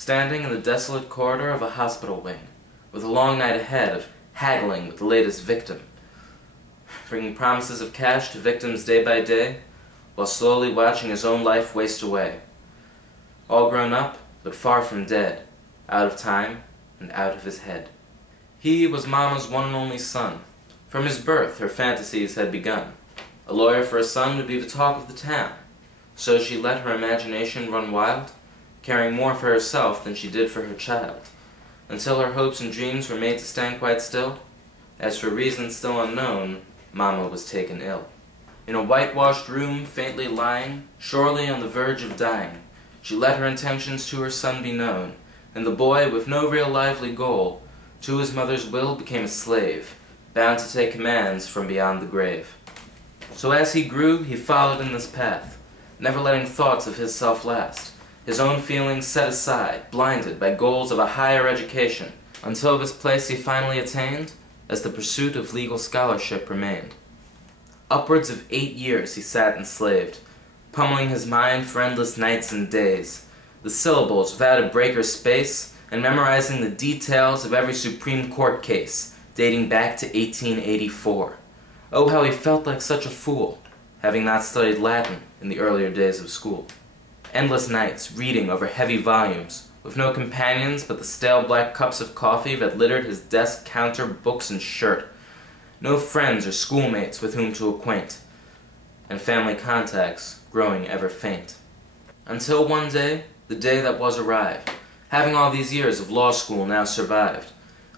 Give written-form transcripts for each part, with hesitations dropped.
standing in the desolate corridor of a hospital wing, with a long night ahead of haggling with the latest victim, bringing promises of cash to victims day by day, while slowly watching his own life waste away. All grown up, but far from dead, out of time and out of his head. He was Mama's one and only son. From his birth, her fantasies had begun. A lawyer for a son would be the talk of the town. So she let her imagination run wild, caring more for herself than she did for her child, until her hopes and dreams were made to stand quite still, as for reasons still unknown, Mama was taken ill. In a whitewashed room, faintly lying, surely on the verge of dying, she let her intentions to her son be known, and the boy, with no real lively goal, to his mother's will became a slave, bound to take commands from beyond the grave. So as he grew, he followed in this path, never letting thoughts of his self last, his own feelings set aside, blinded by goals of a higher education, until this place he finally attained, as the pursuit of legal scholarship remained. Upwards of 8 years he sat enslaved, pummeling his mind for endless nights and days, the syllables without a break or space, and memorizing the details of every Supreme Court case, dating back to 1884. Oh, how he felt like such a fool, having not studied Latin in the earlier days of school. Endless nights, reading over heavy volumes, with no companions but the stale black cups of coffee that littered his desk, counter, books, and shirt. No friends or schoolmates with whom to acquaint, and family contacts growing ever faint. Until one day, the day that was arrived, having all these years of law school now survived.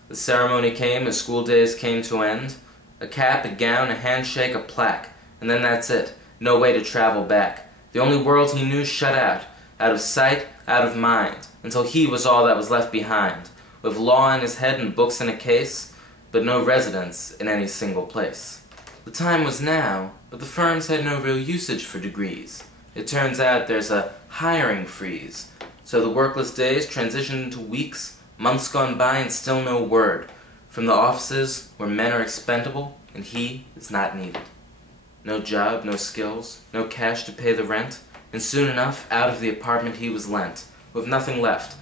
The ceremony came as school days came to end, a cap, a gown, a handshake, a plaque, and then that's it, no way to travel back. The only world he knew shut out of sight, out of mind, until he was all that was left behind, with law in his head and books in a case, but no residence in any single place. The time was now, but the firms had no real usage for degrees. It turns out there's a hiring freeze, so the workless days transitioned into weeks, months gone by and still no word from the offices where men are expendable and he is not needed. No job, no skills, no cash to pay the rent, and soon enough out of the apartment he was lent, with nothing left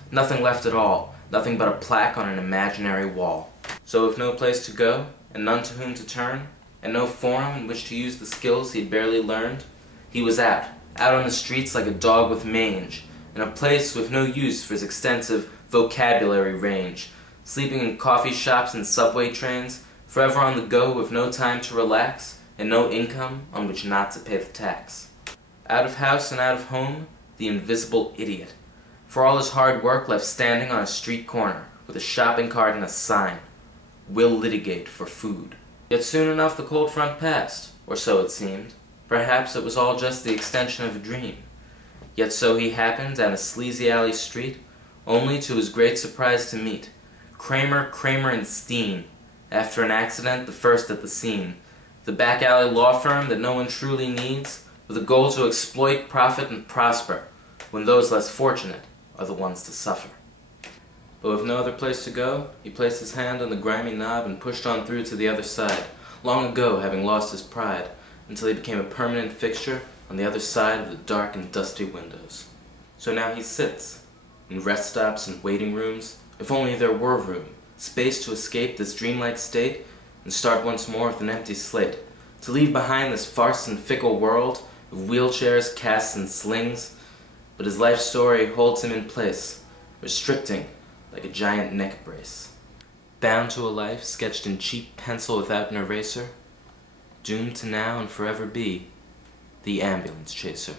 at all, nothing but a plaque on an imaginary wall. So with no place to go, and none to whom to turn, and no forum in which to use the skills he'd barely learned, he was out on the streets like a dog with mange, in a place with no use for his extensive vocabulary range, sleeping in coffee shops and subway trains, forever on the go with no time to relax, and no income on which not to pay the tax. Out of house and out of home, the invisible idiot, for all his hard work left standing on a street corner, with a shopping cart and a sign, "Will litigate for food." Yet soon enough the cold front passed, or so it seemed. Perhaps it was all just the extension of a dream. Yet so he happened down a sleazy alley street, only to his great surprise to meet Kramer, and Steen, after an accident, the first at the scene, the back alley law firm that no one truly needs, with a goal to exploit, profit, and prosper, when those less fortunate are the ones to suffer. But with no other place to go, he placed his hand on the grimy knob and pushed on through to the other side, long ago having lost his pride, until he became a permanent fixture on the other side of the dark and dusty windows. So now he sits, in rest stops and waiting rooms, if only there were room, space to escape this dreamlike state, and start once more with an empty slate, to leave behind this farce and fickle world of wheelchairs, casts, and slings. But his life story holds him in place, restricting like a giant neck brace. Bound to a life sketched in cheap pencil without an eraser, doomed to now and forever be the ambulance chaser.